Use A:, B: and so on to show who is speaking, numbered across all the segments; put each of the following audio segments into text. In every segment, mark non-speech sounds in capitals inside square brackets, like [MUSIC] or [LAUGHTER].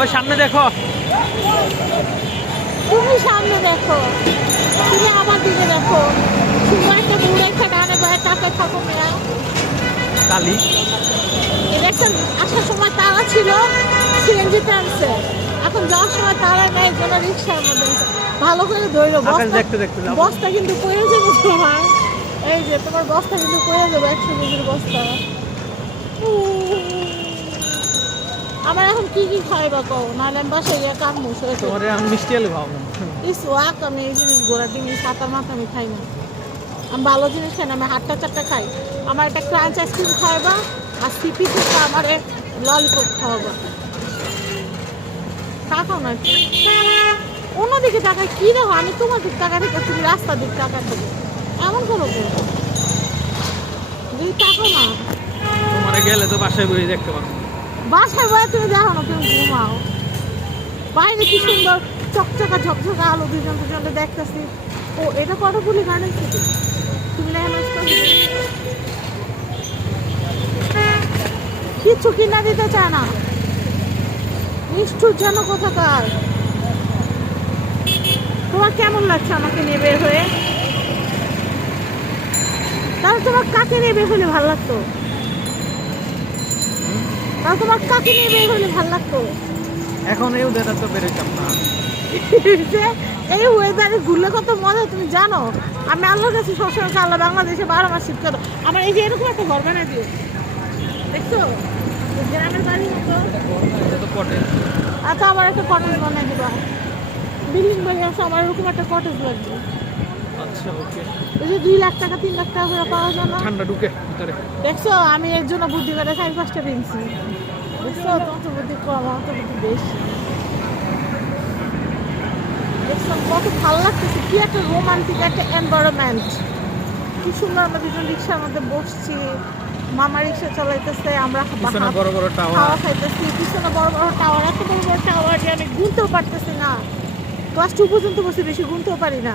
A: ওই সামনে দেখো।
B: তুমি সামনে দেখো। তুমি আমার দিকে দেখো। শুধু একটা বুড়ো একটা ডানে বায়ে টাকা থাকো মেয়া।
A: কালি।
B: এ আসার সময় তারা ছিল সিএনজিতে আনছে এখন যাওয়ার সময় তারা নেই জন্য রিক্সার মধ্যে। ভালো করে ধরো
A: আকাশ
B: বস্তা কিন্তু পড়ে যাবে তোমার। এই যে তোমার বস্তা কিন্তু পড়ে যাবে একশো কেজির বস্তা। আমার এখন কি কি খাইবা কও? নাহলে আমি বাসায় গিয়ে কাম মুস
A: তোমার আমি মিষ্টি আলু খাওয়াবো।
B: ইস ওয়াক আমি এই জিনিস গোড়া দিন সাতা মাথা আমি খাই না। আমি ভালো জিনিস খাই না আমি হাটটা চারটা খাই। আমার একটা ক্রাঞ্চ আইসক্রিম খাওয়াবা আর সিপি থেকে আমার ললিপপ খাওয়াবা। তাকাও না? অন্যদিকে তাকায় কি দেখো? আমি তোমার দিক টাকা থেকে তুমি রাস্তার দিক টাকা থেকে এমন করো কেন? যদি তাকাও না।
A: তোমার গেলে তো বাসায় বসে দেখতে পারব
B: বাসায় বয়ে তুমি দেখো না, তুমি ঘুমাও। বাইরে কি সুন্দর চকচকা ঝকঝকা আলো, দুজন দুজনকে দেখতেছি। ও, এটা কতগুলি গার্ডেন থেকে তুমি কিচ্ছু কিনা দিতে চায় না। নিষ্ঠুর যেন কোথাকার। তোমার কেমন লাগছে আমাকে নিয়ে বের হয়ে? তাহলে তোমার কাকে নিয়ে বের হলে ভালো লাগতো? তাহলে তোমার কাকে নিয়ে বের হলে ভালো লাগতো?
A: এখন এই উদয়টা তো বেরোতাম না।
B: এই ওয়েদারে ঘুরলে কত মজা তুমি জানো? আমি আল্লাহর কাছে সবসময় আল্লাহ বাংলাদেশে বারো মাস শীত করো। আমার এই যে এরকম একটা ঘর বানাই দিও। দেখছ? গ্রামের বাড়ির মতো।
A: তো
B: তো আবার একটা কটেজ বানাই দিবা। বিল্ডিং বাড়ি আছে আমার এরকম একটা কটেজ লাগবে।
A: আচ্ছা ওকে।
B: এই যে দুই লাখ টাকা তিন লাখ টাকা করে পাওয়া যায় না?
A: ঠান্ডা ঢুকে ভিতরে।
B: দেখছ আমি এর জন্য বুদ্ধি করে চারি পাঁচটা কিনছি দেখছ তোমার তো বুদ্ধি কম আমার তো বুদ্ধি বেশি। দেখছ কত ভালো লাগতেছে কি একটা রোমান্টিক একটা এনভায়রনমেন্ট কি সুন্দর আমরা দুজন রিক্সার মধ্যে বসছি মামা রিক্সা চালাইতেছে আমরা
A: বড় বড় টাওয়ার
B: খাওয়া খাইতেছি পিছনে বড় বড় টাওয়ার এত বড় বড় টাওয়ার যে আমি গুনতেও পারতেছি না। ক্লাস টু পর্যন্ত বসে বেশি গুনতেও পারি না।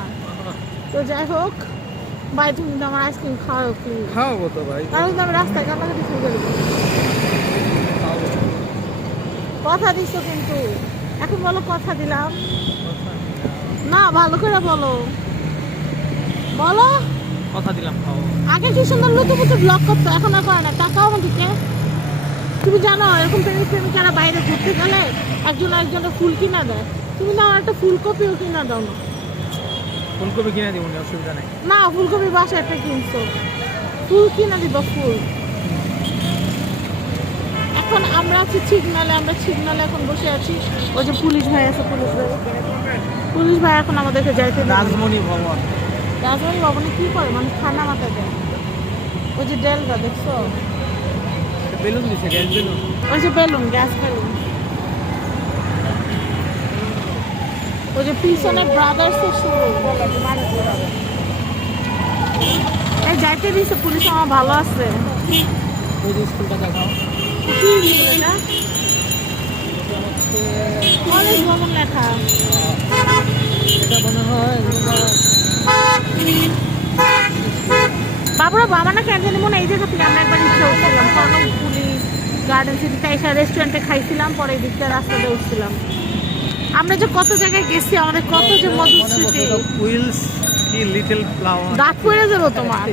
B: তো যাই হোক ভাই তুমি কিন্তু আমার আইসক্রিম খাওয়াও প্লিজ
A: খাওয়াবো তো ভাই।
B: কারণ কিন্তু আমি রাস্তায় কান্নাকাটি শুরু করে দেবো।
A: খাওয়াবো।
B: কথা দিছো কিন্তু। এখন বলো কথা দিলাম। না ভালো করে বলো। বলো।
A: কথা দিলাম খাওয়াবো
B: আগে কি সুন্দর লুতুপুতু ব্লক করতো এখন আর করে না। টাকাও আমাদেরকে তুমি জানো এরকম প্রেমিক প্রেমিকারা বাইরে ঘুরতে গেলে একজন একজনের ফুল কিনা দেয়। তুমি না আমার একটা ফুলকপিও কিনা দাও না।
A: ফুলকপি কিনে দিব অসুবিধা নেই।
B: না ফুলকপি বাসায় একটা কিনছো। ফুল কিনা দিবা ফুল। এখন আমরা আছি ছিগনালে আমরা ছিগনালে এখন বসে আছি। ওই যে পুলিশ ভাই আছে পুলিশ ভাই। পুলিশ ভাই এখন আমাদেরকে যাইতে।
A: রাজমণি ভবন।
B: রাজবাড়ি ভবনে কি করে? মানে ঠান্ডা মাথায় দেয় ওই যে ডেলটা দেখছ?
A: বেলুন দিছে গ্যাস বেলুন।
B: ওই যে বেলুন গ্যাস বেলুন। ওই যে পিছনে ব্রাদার্স এর শুরু এই যাইতে দিছে পুলিশ আমার ভালো আছে।
A: ওই যে স্কুলটা দেখাও।
B: কি এটা? কলেজ ভবন লেখা।
A: এটা মনে হয়
B: বাবুরা বাবা না কেন জানি মনে এই জায়গা থেকে আমরা একবার রিক্সা উঠছিলাম পুলিশ গার্ডেন সিটিতে এসে রেস্টুরেন্টে খাইছিলাম পরে এই দিকটা রাস্তাতে উঠছিলাম। আমরা যে কত জায়গায় গেছি আমাদের কত যে মধুর স্মৃতি।
A: উইলস কি লিটল ফ্লাওয়ার
B: দাঁত পড়ে যাব তোমার।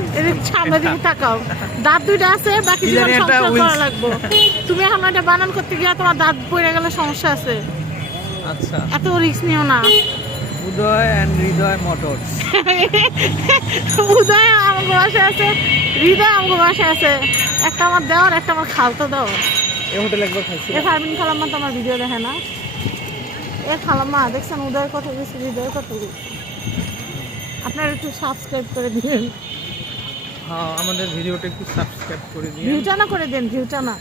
B: সামনে দিকে তাকাও। দাঁত দুইটা আছে বাকি জীবন
A: একটা
B: সংসার করা
A: wheels-
B: তুমি এখন এটা বানান করতে গিয়ে তোমার দাঁত পড়ে গেলে সমস্যা আছে।
A: আচ্ছা।
B: এত রিস্ক নিও না।
A: উদয় অ্যান্ড হৃদয় মোটরস
B: উদয় আমার বাসায় আছে হৃদয় আমার বাসায় আছে। একটা আমার দেওয়ার একটা আমার খালতো দেওয়ার
A: এই হোটেলে একবার খাইছি।
B: এ ফারমিন খালাম্মা তো আমার ভিডিও দেখে না। এ খালাম্মা দেখছেন উদয়ের কথা গেছে হৃদয়ের কথা গেছে আপনারা একটু সাবস্ক্রাইব করে দিন
A: হ্যাঁ আমাদের ভিডিওটা একটু সাবস্ক্রাইব করে দিন
B: ভিউটানা করে দেন ভিউটানা।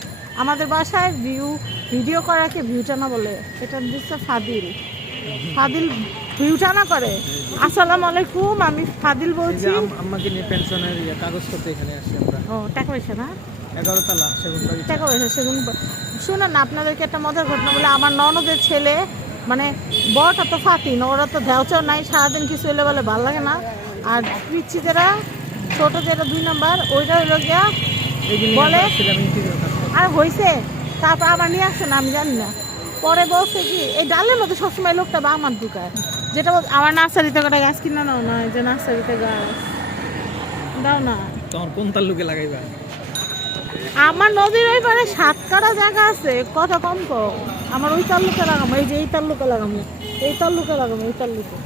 B: আমাদের বাসায় ভিউ ভিডিও করাকে ভিউটানা বলে। এটা দিচ্ছে ফাদিল। ফাদিল ভিউটানা করে। আসসালামু আলাইকুম আমি ফাদিল বলছি।
A: আম- আম্মাকে নিয়ে পেনশনের কাগজ করতে এখানে আসি আমরা।
B: ও টাকা পয়সা না?
A: এগারো তালা সেগুন
B: টাকা পয়সা সেগুন শুনুন না আপনাদেরকে একটা মজার ঘটনা বলে। আমার ননদের ছেলে মানে বড়টা তো ফাতিন ওরা তো দেওচাও নাই সারাদিন কিছু এলে বলে ভালো লাগে না। আর পিচ্ছিদেরা ছোট যেটা দুই নাম্বার ওইটা হইল গিয়া বলে? আর হয়েছে তারপর আবার নিয়ে আসছে না আমি জানি না। পরে বলছে কি এই ডালের মধ্যে সবসময় লোকটা বামান ঢুকায় যেটা বল আমার নার্সারিতে কটা গাছ কিনা নাও না যে নার্সারিতে গাছ। দাও না।
A: তোমার কোন তাল্লুকে লাগাইবা?
B: আমার নদীর ওই পারে সাত কাটা জায়গা আছে কত কম কম আমার ওই তাল্লুকে লাগাবো এই যে এই তাল্লুকে লাগাবো এই তাল্লুকে লাগাবো এই তাল্লুকে।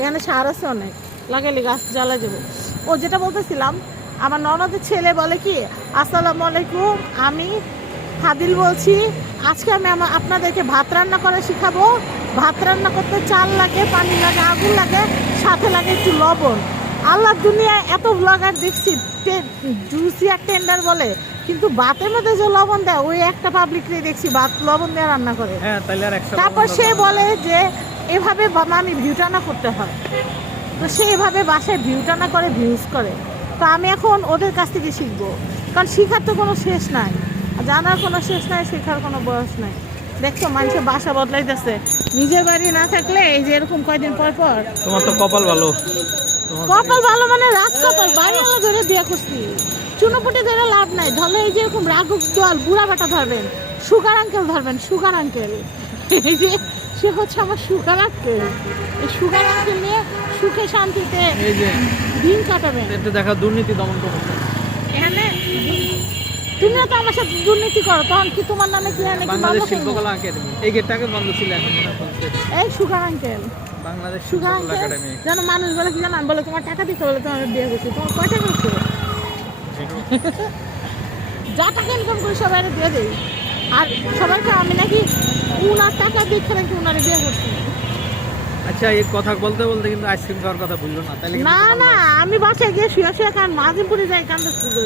B: এখানে সার আছে অনেক, লাগাইলে গাছ জ্বালা যাবে ও যেটা বলতেছিলাম, আমার ননদের ছেলে বলে কি, আসসালামু আলাইকুম, আমি ফাদিল বলছি, আজকে আমি আমার আপনাদেরকে ভাত রান্না করে শিখাবো। ভাত রান্না করতে চাল লাগে, পানি লাগে, আগুন লাগে, সাথে লাগে একটু লবণ। আল্লাহ দুনিয়ায় এত ব্লগার দেখছি জুসি আর টেন্ডার বলে কিন্তু ভাতের মধ্যে যে লবণ দেয় ওই একটা পাবলিকরে দেখছি ভাত লবণ দিয়ে রান্না করে।
A: হ্যাঁ
B: তারপর সে বলে যে এভাবে আমি ভিউ টানা করতে হয়। তো সে এভাবে বাসায় ভিউ টানা করে ভিউজ করে। তো আমি এখন ওদের কাছ থেকে শিখব। কারণ শিখার তো কোনো শেষ নাই। আর জানার কোনো শেষ নাই শেখার কোনো বয়স নাই। দেখছ মানুষের বাসা বদলাইতেছে। নিজের বাড়ি না থাকলে এই যে এরকম কয়দিন পর পর
A: তোমার তো কপাল ভালো।
B: কপাল ভালো মানে রাজ কপাল বাড়িওয়ালা ধরে বিয়ে করছি। চুনোপুটি ধরে লাভ নাই। ধরলে এই যে এরকম রাগুক দল বুড়া বাটা ধরবেন সুগার আঙ্কেল ধরবেন সুগার আঙ্কেল এই যে সে হচ্ছে আমার সুগার আঙ্কেল এই সুগার আঙ্কেল নিয়ে সুখে শান্তিতে
A: এই যে।
B: দিন কাটাবেন।
A: একটু দেখা দুর্নীতি দমন করছে
B: এখানে তুমিও তো আমার সাথে দুর্নীতি করো তখন কি তোমার নামে কি
A: বাংলাদেশ
B: করব?
A: শিল্পকলা একাডেমি। এই গেটটাকে বন্ধ ছিল এখন।
B: এই sugar uncle
A: Bangladesh
B: sugar
A: academy
B: যেন মানুষ বলে কি জানান বলে তোমার টাকা দিতে বলে তোমার বিয়ে করছি তোমার কয় টাকা হচ্ছে [LAUGHS] যা টাকা ইনকাম করি সবাই দিয়ে দেই। আর সবাইকে আমি নাকি উনার টাকা দেখে নাকি উনারে বিয়ে করছি।
A: আচ্ছা এই কথা বলতে বলতে কিন্তু আইসক্রিম খাওয়ার কথা ভুললো না। তাহলে
B: না না আমি বাসায় গিয়ে শুয়ে শুয়ে কারণ আজিমপুরে যাই কান্দা শুরু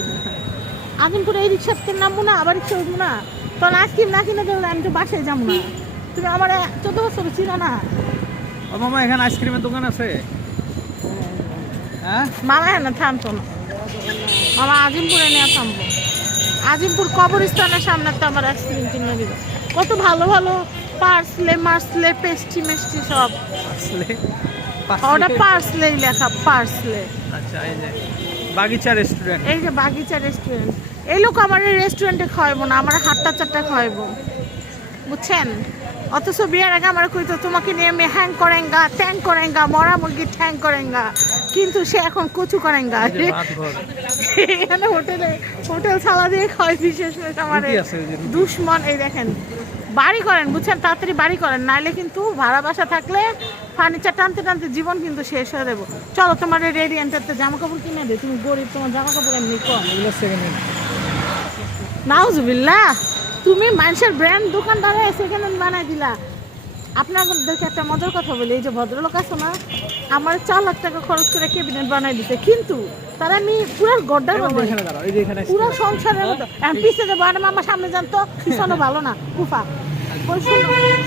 B: আজিমপুরে এই রিক্সাতে নামবো না আবার রিক্সা উঠবো না। তখন আইসক্রিম না কিনে আমি তো বাসায় যাব না। তুমি আমার চোদ্দ বছর ছিল না?
A: ও মামা এখানে আইসক্রিমের দোকান আছে? হ্যাঁ?
B: মামা হ্যাঁ না থামতো না। মামা আজিমপুরে নিয়ে থামবো। আজিমপুর কবরস্থানের সামনে তো আমার আইসক্রিম কিনে দিল কত ভালো ভালো পার্সলে মার্সলে পেস্টি মেস্টি সব। ওটা পার্সলেই লেখা পার্সলে।
A: আচ্ছা এই যে বাগিচা রেস্টুরেন্ট।
B: এই যে বাগিচা রেস্টুরেন্ট। এই লোক আমার রেস্টুরেন্টে খাওয়াবো না আমার হাটটা চারটা খাওয়াবো বুঝছেন? অথচ বিয়ের আগে আমার কইতো তোমাকে নিয়ে আমি হ্যাং করেঙ্গা ট্যাং করেঙ্গা মরা মুরগি ঠ্যাং করেঙ্গা। কিন্তু সে এখন কচু করেঙ্গা। এখানে হোটেলে হোটেল ছালা দিয়ে খাওয়াই বিশেষ করে আমার। দুশ্মন এই দেখেন। বাড়ি করেন বুঝছেন? তাড়াতাড়ি বাড়ি করেন নাইলে কিন্তু ভাড়া বাসা থাকলে ফার্নিচার টানতে টানতে জীবন কিন্তু শেষ হয়ে দেবো চলো তোমার রেডি এন্টারতে জামা কাপড় কিনে দে। তুমি গরিব তোমার জামা কাপড় এমনি কম। নাউজুবিল্লাহ। তুমি মানুষের ব্র্যান্ড দোকানদারে সেখানে বানাই দিলা। আপনাদেরকে একটা মজার কথা বলি এই যে ভদ্রলোক আছে না আমার চার লাখ টাকা খরচ করে ক্যাবিনেট বানাই দিতে কিন্তু তারা আমি পুরো গড্ডার পুরো সংসারের মতো। পিছিয়ে যাব আর মামা সামনে যান তো ভালো না কুফা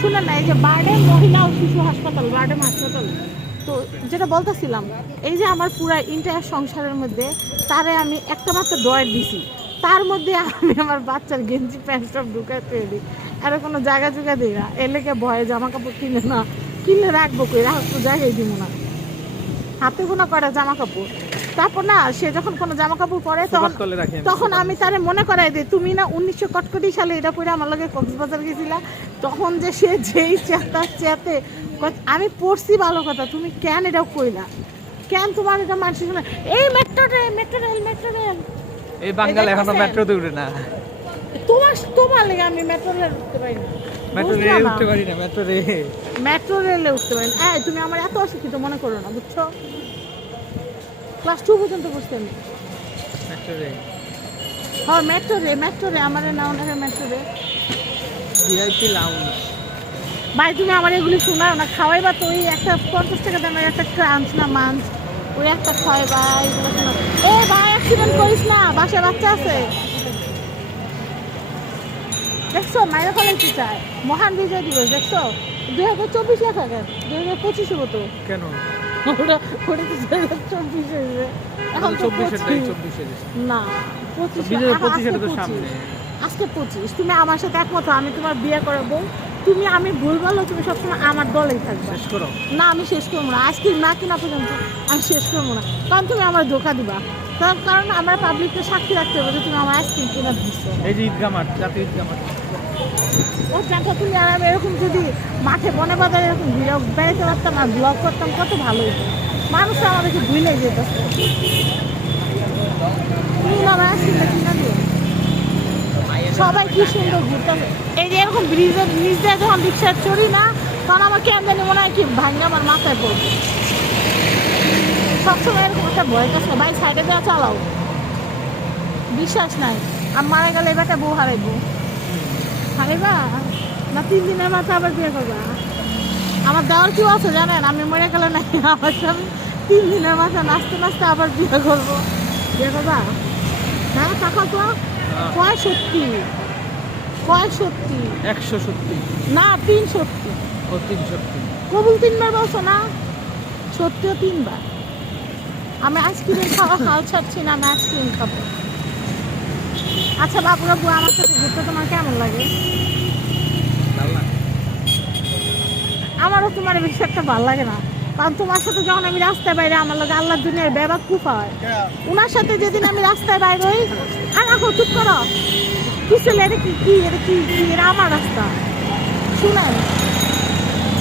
B: শুনেন না এই যে বার্ডেন মহিলা ও শিশু হাসপাতাল বার্ডেন হাসপাতাল। তো যেটা বলতেছিলাম এই যে আমার পুরো ইন্টার সংসারের মধ্যে তারে আমি একটা মাত্র ডয়ের দিছি। তার মধ্যে আমি আমার বাচ্চার গেঞ্জি প্যান্ট সব ঢুকাতে দিই। আর কোনো জায়গা জুগা দিই না। এলেকে ভয়ে জামা কাপড় কিনে না কিনে রাখব কই? রাখব জায়গায় দিব না। হাতে গোনা করা জামা কাপড়। তারপর না সে যখন কোনো জামা কাপড় পরে তখন। তখন আমি তারে মনে করাই দিই তুমি না উনিশশো কটকটি সালে এটা পরে আমার লগে কক্সবাজার গেছিলা? তখন যে সে যেই চেতা চেতে আমি পড়ছি ভালো কথা তুমি কেন এটা কইলা? কেন তোমার এটা মানুষের এই metro rail metro rail metro rail.
A: এই বাঙ্গাল এখনও
B: দেখতেছেন?
A: মেট্রোতে উঠে না।
B: তোমার তোমার লেগে আমি মেট্রো রেল উঠতে পারি না।
A: মেট্রো উঠতে পারি না মেট্রো
B: মেট্রো রেলে উঠতে পারি না। তুমি আমার এত অশিক্ষিত মনে করো না বুঝছ? ক্লাস টু পর্যন্ত আমি।
A: মেট্রো রে।
B: হ্যাঁ মেট্রো রে মেট্রো রে আমার মেট্রো রে।
A: ভিআইপি লাউঞ্জ
B: ভাই তুমি আমার এগুলি শোনাও না খাওয়াই বা তো ওই একটা পঞ্চাশ টাকা দামের একটা ক্রাঞ্চ না মাঞ্চ। ওই একটা খাওয়াই ভাই এগুলো অ্যাক্সিডেন্ট করিস না বাসায় বাচ্চা আছে। দেখছ মায়ের ফলে কি চায়? মহান বিজয় দিবস দেখছ? দুই হাজার চব্বিশ লেখা কেন দুই হাজার পঁচিশ হব তো
A: কেন?
B: ওটা ওটা তো দুই হাজার চব্বিশ হয়েছে এখন তো
A: চব্বিশের
B: না পঁচিশ
A: পঁচিশ তো সামনে।
B: আজকে পঁচিশ। তুমি আমার সাথে একমত আমি তোমার বিয়ে করাবো। তুমি আমি ভুল বলো তুমি সবসময় আমার দলেই থাকবে।
A: শেষ করো।
B: না আমি শেষ করব না। আজকে না কিনা পর্যন্ত আমি শেষ করব না। কারণ তুমি আমার ধোকা দিবা। তার কারণ আমরা পাবলিককে সাক্ষী রাখতে হবে যে তুমি আমার আইসক্রিম কিনা দিচ্ছ
A: এই যে ঈদগা মাঠ জাতীয় ঈদগা মাঠ
B: ও চাটা তুমি আর আমি এরকম যদি মাঠে বনে বাজারে এরকম ঘুরে বেড়াতে পারতাম আর ব্লগ করতাম কত ভালো হতো মানুষ আমাদেরকে ভুলে যেত। তুমি না আসলে কিনা দিও। সবাই কি সুন্দর ঘুরতেছে এই যে এরকম ব্রিজের ব্রিজ দিয়ে যখন রিক্সা চড়ি না তখন আমার কেমন জানি মনে হয় কি ভাঙ্গা আমার মাথায় পড়বে। সবসময় এরকম একটা ভয় কাছে ভাই সাইডে দেওয়া চালাও। বিশ্বাস নাই। আর মারা গেলে এবারটা বউ হারাইবো। হারাইবা? না তিন দিনের মাথায় আবার বিয়ে করবা? আমার দেওয়ার কেউ আছে জানেন? আমি মরে গেলে নাই আমার স্বামী তিন দিনের মাথায় নাচতে নাচতে আবার বিয়ে করব। বিয়ে করবা? হ্যাঁ টাকা তো? কয় সত্যি কয় সত্যি
A: একশো সত্যি
B: না তিন সত্যি
A: ও তিন সত্যি
B: কবুল তিনবার বলছো না? সত্যিও তিনবার। আমি আইসক্রিম খাওয়া হাল ছাড়ছি না, আমি আইসক্রিম খাব। আচ্ছা বাবুরা, বউ, আমার সাথে ঘুরতে তোমার কেমন লাগে? আমারও তোমার বেশি একটা ভালো লাগে না। কারণ তোমার সাথে যখন আমি রাস্তায় বাইরে, আমার লাগে আল্লাহ দুনিয়ার বেবাক খুব হয়। ওনার সাথে যেদিন আমি রাস্তায় বাইরে হই, আর রাখো চুপ করো। কি এটা কি কি এটা কি কি এটা আমার রাস্তা। শুনেন,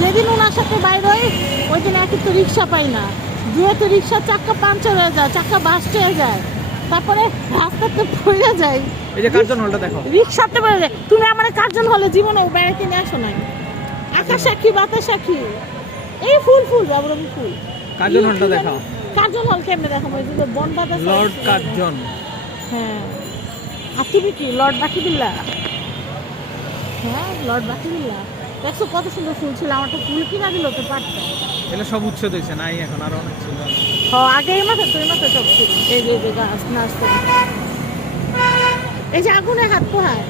B: যেদিন ওনার সাথে বাইরে হই, ওই দিন একই তো রিক্সা পাই না। দুয়ে তো রিক্সার চাক্কা পাঞ্চার হয়ে যায় চাক্কা বাস্ট হয়ে যায়। তারপরে রাস্তাতে পড়ে যায়।
A: এই যে কার্জন হলটা দেখো।
B: রিক্সাতে পড়ে যায়। তুমি আমার কার্জন হলে জীবনে বেড়াতে নিয়ে আসো নাই। আকাশ সাক্ষী বাতাস সাক্ষী এই ফুল ফুল বাবুরাবু ফুল।
A: কার্জন হলটা দেখাও।
B: কার্জন হল কেমনে দেখো ওই যে বন বাতাস
A: লর্ড কার্জন।
B: হ্যাঁ। আর তুমি কি? লর্ড বাকিবিল্লা? হ্যাঁ লর্ড বাকিবিল্লা। দেখছ কত সুন্দর ফুল ছিল আমার তো ফুল কিনা দিল তো পারতাম
A: এগুলো সব উচ্ছেদ হয়েছে নাই এখন আরও অনেক ছিল।
B: ও আগে এই মাথা তুই মাথা সব ছিল। এই যে এই যে গাছ নাচতে এই যে আগুনে হাত পোহায়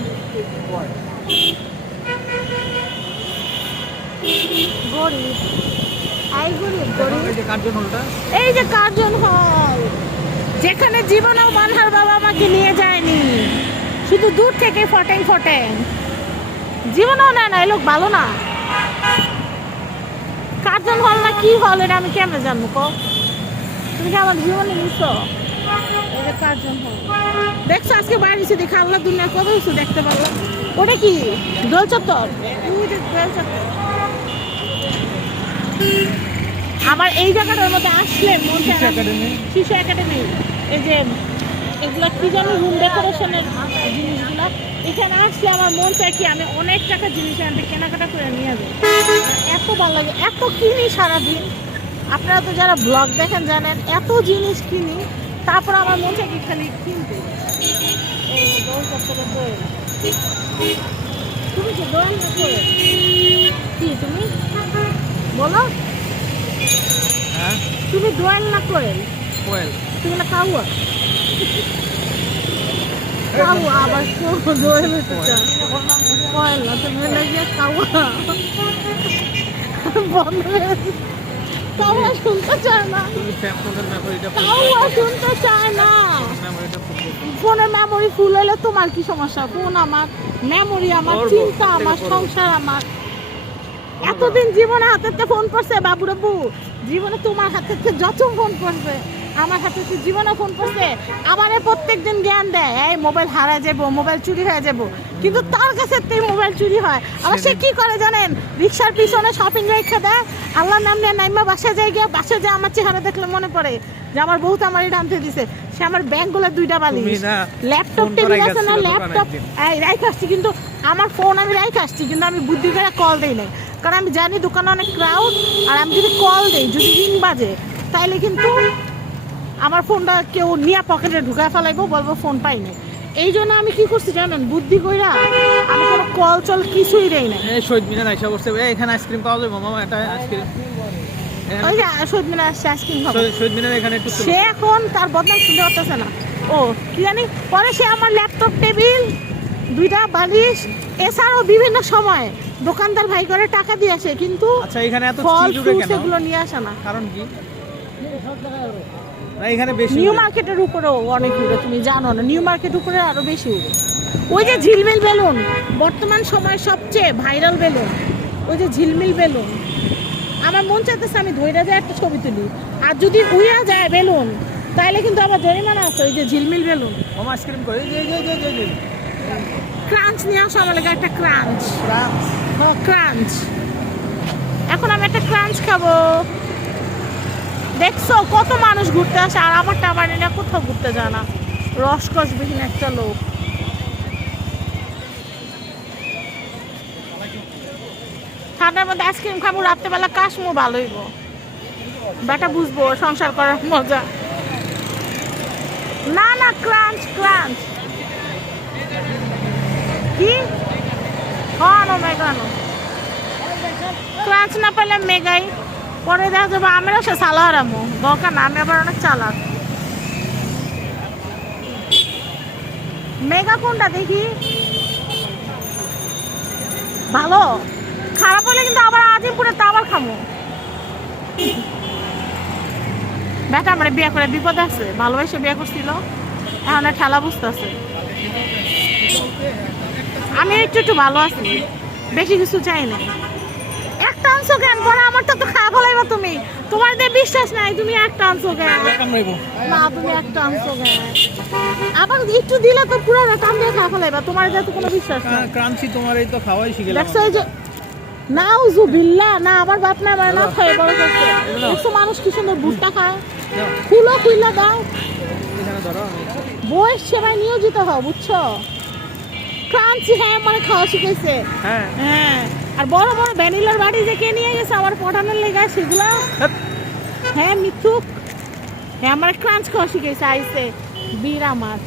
B: গরিব। আই গরিব গরিব।
A: এই যে কার্জন হলটা।
B: এই যে কার্জন হল। যেখানে জীবনেও মানহার বাবা আমাকে নিয়ে যায়নি। শুধু দূর থেকে ফটেন ফটেন। জীবনেও না না এই লোক ভালো না। কার্জন হল না কি হল এটা আমি কেমনে জানব কো? তুমি কি আমার জীবনে নিছো? এই কার্জন হল? দেখছ আজকে বাইরে এসে দেখে আল্লাহ দুনিয়া কত কিছু দেখতে পারলাম ওটা কি? দোল চত্বর? আমার এই জায়গাটার মধ্যে আসলে মন
A: একাডেমি।
B: শিশু একাডেমি। এই যে এগুলো কি যেন রুম ডেকোরেশনের জিনিসগুলো। এখানে আসলে আমার মন চায় কি আমি অনেক টাকা জিনিস আনতে কেনাকাটা করে নিয়ে যাই। এত ভালো লাগে এত কিনি সারাদিন। আপনারা তো যারা ব্লগ দেখেন জানেন এত জিনিস কিনি তারপর আমার মন চায় কি খালি কিনতে। তুমি কি দোয়েল না কি তুমি? বলো।
A: হ্যাঁ?
B: তুমি দোয়েল না কোয়েল?
A: কোয়েল।
B: তুমি না কাউয়া? আবার বন্ধ শুনতে চায় না।
A: ফোনের মেমোরিটা
B: কাউয়া শুনতে চায় না। ফোনের মেমোরি ফুল হলে তোমার কি সমস্যা? ফোন আমার মেমোরি আমার চিন্তা আমার সংসার আমার। এতদিন জীবনে হাতে ফোন করছে বাবু বাবু জীবনে তোমার হাতে যত ফোন করবে। আমার হাতে তো জীবনে ফোন করছে? আমারে প্রত্যেক দিন জ্ঞান দেয় এই মোবাইল হারা যাব মোবাইল চুরি হয়ে যাব। কিন্তু তার কাছে তো মোবাইল চুরি হয়। আবার সে কি করে জানেন? রিক্সার পিছনে শপিং রেখে দেয় আল্লাহ নাম নিয়ে নাইমা বাসায় যাই গিয়ে বাসায় যে আমার চেহারা দেখলে মনে পড়ে যে আমার বহুত আমার এটা আনতে দিছে। সে আমার ব্যাংকগুলো দুইটা বালিশ।
A: না
B: ল্যাপটপ টেবিল আছে না ল্যাপটপ রাইখ আসছি কিন্তু আমার ফোন আমি রাইখ আসছি কিন্তু আমি বুদ্ধি করে কল দিই নাই। কারণ আমি জানি দোকানে অনেক ক্রাউড আর আমি যদি কল দিই যদি রিং বাজে তাইলে কিন্তু আমার ফোনটা কেউ নিয়ে পকেটে ঢুকায় ফেলাইবো বলব ফোন পাই নাই। এই জন্য আমি কি করছি জানেন? বুদ্ধি কইরা আমি কোনো কল চল কিছুই দেই না
A: এই শহীদ মিনার আইসা বসছে এই এখানে আইসক্রিম পাওয়া যাবে মামা এটা আইসক্রিম।
B: ওই যে সৈয়দ মিনার আসছে আইসক্রিম খাব।
A: শহীদ মিনার এখানে একটু
B: সে এখন তার বদনাম শুনতে পারতেছে না। ও কি জানি? পরে সে আমার ল্যাপটপ টেবিল দুইটা বালিশ এছাড়াও বিভিন্ন সময় দোকানদার ভাই করে টাকা দিয়ে আসে কিন্তু
A: আচ্ছা এখানে এত
B: ফল
A: কেন?
B: এগুলো নিয়ে আসে না।
A: কারণ কি? এখানে বেশি
B: নিউ মার্কেটের উপরেও অনেক উড়ে তুমি জানো না। নিউ মার্কেট উপরে আরও বেশি উড়ে। ওই যে ঝিলমিল বেলুন বর্তমান সময়ের সবচেয়ে ভাইরাল বেলুন ওই যে ঝিলমিল বেলুন। আমার মন চাইতেছে আমি ধৈর্য যায় একটা ছবি তুলি। আর যদি উইয়া যায় বেলুন তাহলে কিন্তু আবার জরিমানা আছে ওই যে ঝিলমিল বেলুন।
A: মামা আইসক্রিম করে যে যে যে, যে।
B: ক্রাঞ্চ নিয়ে আসো আমার লেগে একটা ক্রাঞ্চ ক্রাঞ্চ এখন আমি একটা ক্রাঞ্চ খাব। দেখছ, কত মানুষ ঘুরতে আসে, আর আমার টাবার নিয়ে কোথাও ঘুরতে যায় না। রসকসবিহীন একটা লোক। ঠান্ডার মধ্যে আইসক্রিম খাব, রাত্রেবেলা কাশমো ভালো হইব বেটা বুঝব, সংসার করার মজা। না না, ক্রাঞ্চ ক্রাঞ্চ। কি? হ্যাঁ নো মেগানো ক্রাঞ্চ না পেলে মেগাই পরে দেখা যাবে আমের সে সালা হারামো দরকার না, আমি আবার অনেক চালাক। মেগা কোনটা দেখি? ভালো? খারাপ হলে কিন্তু আবার আজিমপুরে তো আবার খামো। বেটা, আমার বিয়ে করে বিপদ আছে। ভালোবাসে বিয়ে করছিল। এখন ঠেলা বুঝতে আছে। আমি একটু একটু ভালো আছি। বেশি কিছু চাই না জ্ঞান পরে আমার তো খারাপ হলাইবা তুমি। তোমার দিয়ে বিশ্বাস নাই তুমি অংশ জ্ঞান
A: কামড়াইবো
B: না তুমি একটা অংশ জ্ঞান আবার একটু দিলে তো পুরো কাম দিয়ে খারাপ হলাইবা তোমার দিয়ে তো কোনো বিশ্বাস নাই।
A: ক্রাঞ্চি তোমার এই তো খাওয়াই শিখে
B: দেখছ এই যে নাউজুবিল্লাহ না আমার বাপ না আমার না খায় বড় করছে। দেখছ মানুষ কি সুন্দর ভুট্টা খায়? খুলো খুইলা দাও। বয়স সেবায় নিয়োজিত হও বুঝছ? ক্রাঞ্চি হ্যাঁ মানে খাওয়া শিখেছে
A: হ্যাঁ।
B: হ্যাঁ। আর বড় বড় ভ্যানিলার বাড়ি যে কে নিয়ে গেছে আমার পটানোর লেগে সেগুলো হ্যাঁ। মিথুক। হ্যাঁ আমার ক্রাঞ্চ খাওয়া শিখেছে আইসে। বীর আমার।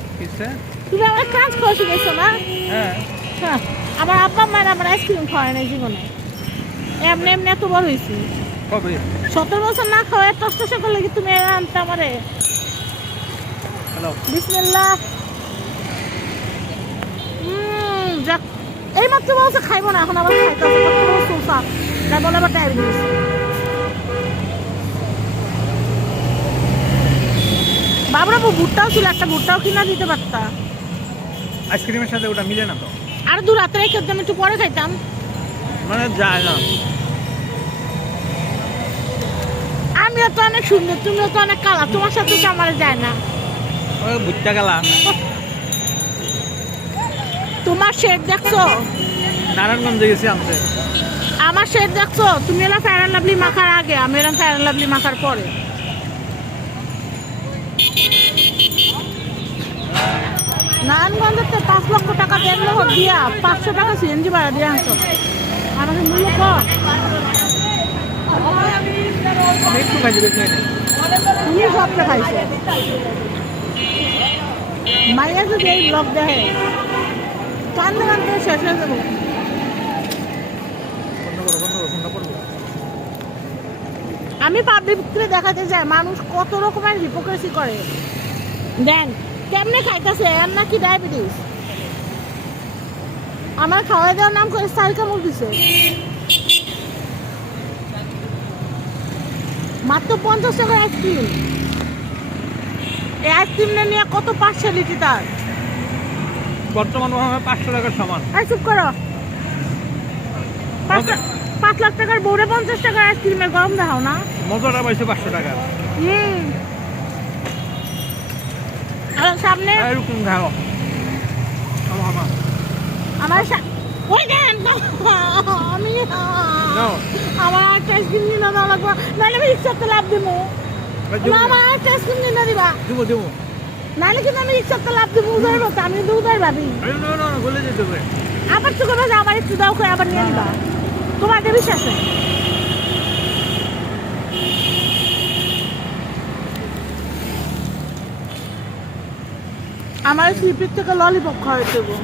B: তুমি আমার ক্রাঞ্চ খাওয়া শিখেছো না
A: হ্যাঁ।
B: হ্যাঁ আমার আব্বা মায়ের আমার আইসক্রিম খাওয়ায় না জীবনে। এমনি এমনি এত বড় হয়েছি। সতেরো বছর না খাওয়া টস্ট করলে কি তুমি আনতে আমারে। বিসমিল্লাহ। যাক। এই মাত্র বলছে খাইবো না এখন আবার খাইতে সোফা তাই বলে আবার ডায়াবেটিস বাবরা ভুট্টাও ছিল একটা ভুট্টাও কিনা দিতে পারতা
A: আইসক্রিমের সাথে ওটা মিলে না তো
B: আর দু রাত্রে আমি একটু পরে খাইতাম
A: মানে যায় না?
B: আমিও তো অনেক সুন্দর তুমিও তো অনেক কালা তোমার সাথে তো আমার যায় না।
A: ভুট্টা গেলা [LAUGHS]
B: তোমার শেড দেখছ?
A: নারায়ণগঞ্জে গেছি আমাদের
B: আমার শেড দেখছ? তুমি এলাম ফ্যারান লাভলি মাখার আগে আমি এলাম ফ্যারান লাভলি মাখার পরে। নারায়ণগঞ্জের পাঁচ লক্ষ টাকা দেড় লক্ষ দিয়া পাঁচশো টাকা সিএনজি ভাড়া দিয়ে আনছো। আমাদের মূল্য। তুমি সবটা খাইছো। মাইয়া যদি এই ব্লগ দেখে কান্দে কান্দে শেষ আমি দেখাতে চাই, মানুষ কত রকমের হিপোক্রেসি করে। দেন, কেমনে খাইতেছে? এর নাকি ডায়াবেটিস আমার খাওয়া দেওয়ার নাম করে সাল কামড় দিছে। মাত্র পঞ্চাশ টাকার আইসক্রিম এই আইসক্রিম নিয়ে কত পার্সিয়ালিটি তার?
A: বর্তমান মনে পাঁচশো টাকার সমান।
B: আর চুপ করো। পাঁচ লাখ- টাকার বউরে পঞ্চাশ টাকার আইসক্রিমের গরম দেখাও না।
A: মজুরটা পাইছে পাঁচশো টাকা
B: হুম আর সামনে।
A: এরকম খাও আমার আমার
B: আমার সা- ওই দেন। আমি আমার একটা আইসক্রিম নিয়ে দেওয়া লাগবে নাহলে আমি রিক্সাতে লাভ দিব। আমার একটা আইসক্রিম নিয়ে দিবা।
A: দেবো দেবো।
B: নাহলে কিন্তু আমি রিক্সাতে লাভ দিব উদার মতো আমি কিন্তু উদার ভাবি।
A: বলে যেতে
B: আবার তো করবে যে আমার একটু দাও করে আবার নিয়ে নিবা। তোমার যে বিশ্বাস নেই আমার স্লিপির থেকে ললিপপ খাওয়াই দেবো।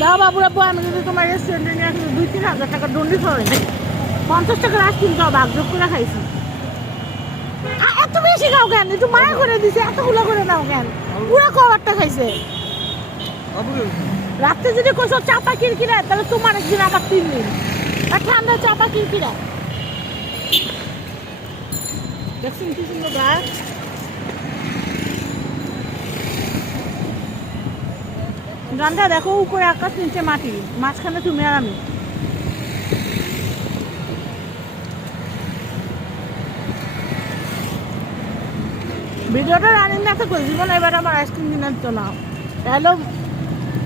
B: দাও বাবুরা বউ আমি যদি তোমার রেস্টুরেন্টে নিয়ে আসলে দুই তিন হাজার টাকা দণ্ডি খাওয়াই পঞ্চাশ টাকার আইসক্রিম খাও ভাগযোগ করে খাইছি। বেশি খাও কেন? একটু মায়া করে দিছে এতগুলো করে নাও কেন? পুরো কভারটা খাইছে। রাত্রে যদি কোথাও চাপা কিরকিরা তাহলে তোমার একদিন আমার তিন দিন। আর ঠান্ডা চাপা কিরকিরা। দেখছেন কি সুন্দর গাছ গানটা দেখো উপরে আকাশ নিচে মাটি। মাঝখানে তুমি আর আমি। ভিডিওটা রানিং না থাকো জীবন এবার আমার আইসক্রিম কিনে তো না তাহলে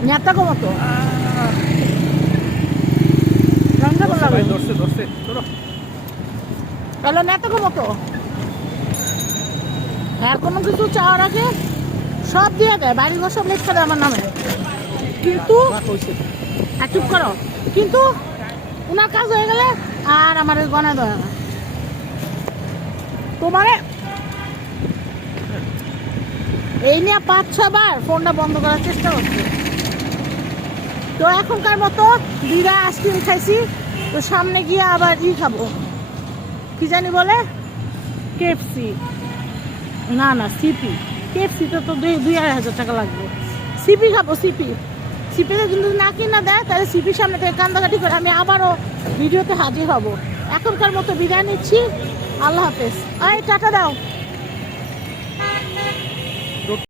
B: নেতা
A: ধরছে চলো
B: তাহলে নেতা কমতো আর কোনো কিছু চাওয়ার আগে সব দিয়ে দেয় বাড়ির ঘর সব লিখতে দেয় আমার নামে। কিন্তু
A: হইছে।
B: চুপ করো। কিন্তু ওনার কাজ হয়ে গেলে আর আমার গনা দেয় না। তোমারে এই নিয়ে পাঁচ, ছবার ফোনটা বন্ধ করার চেষ্টা করছে। তো এখনকার মতো দিদা আইসক্রিম খাইছি, তো সামনে গিয়ে আবার ই খাব। কি জানি বলে? কেএফসি না না সিপি কেএফসিতে তো দুই দুই আড়াই হাজার টাকা লাগবে। সিপি খাব সিপি সিপিতে কিন্তু না কিনা দেয়, তাহলে সিপির সামনে থেকে কান্দাকাটি করে আমি আবারও ভিডিওতে হাজির হব। এখনকার মতো বিদায় নিচ্ছি। আল্লাহ হাফেজ। আয়, টাটা দাও।